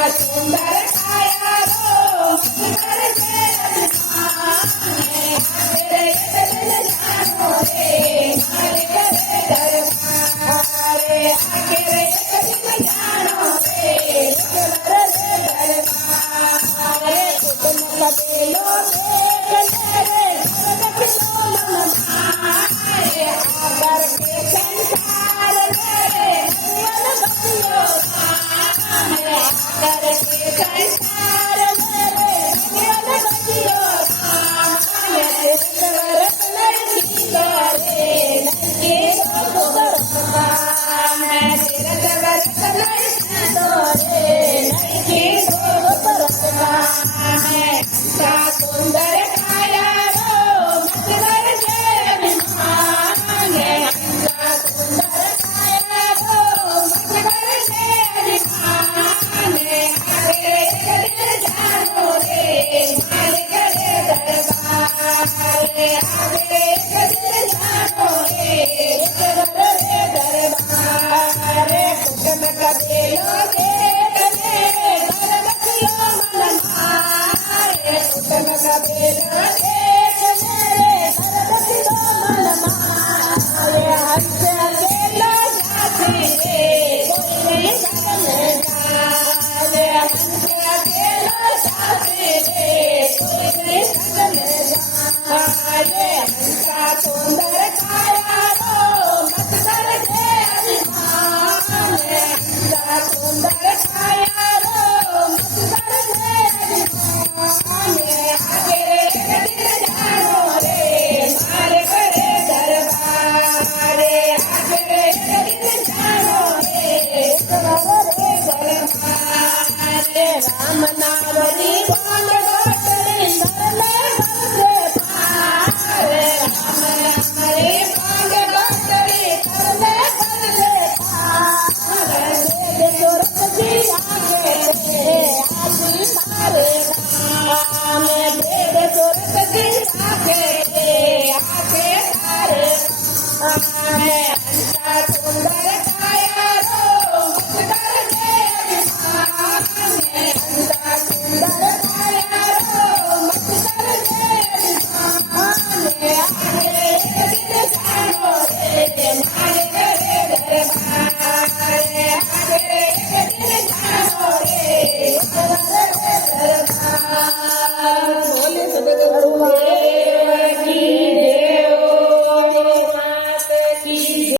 સુંદર કાયા રો સુંદર છે રે જાનો રે મારે કરે દરબારે આગે રે જાનો રે દરબારે કુટુંબ કબેલો રે આબર કે સંસાર રે સુંદર કાયા રો મતલબ છે અભિમાન સુંદર કાયા રો મતલબ છે અભિમાન જાનો રે મારે કરે દરબારે આગે જાનો રે દરબારે કુટુંબ કબેલો સુંદર કાયા રો મત કરજે અભિમાન સુંદર કાયા રો મત કરજે અભિમાન આગે જાનો રે મારે કરે દરબારે આગે જાનો રે દરબારે રામ નામ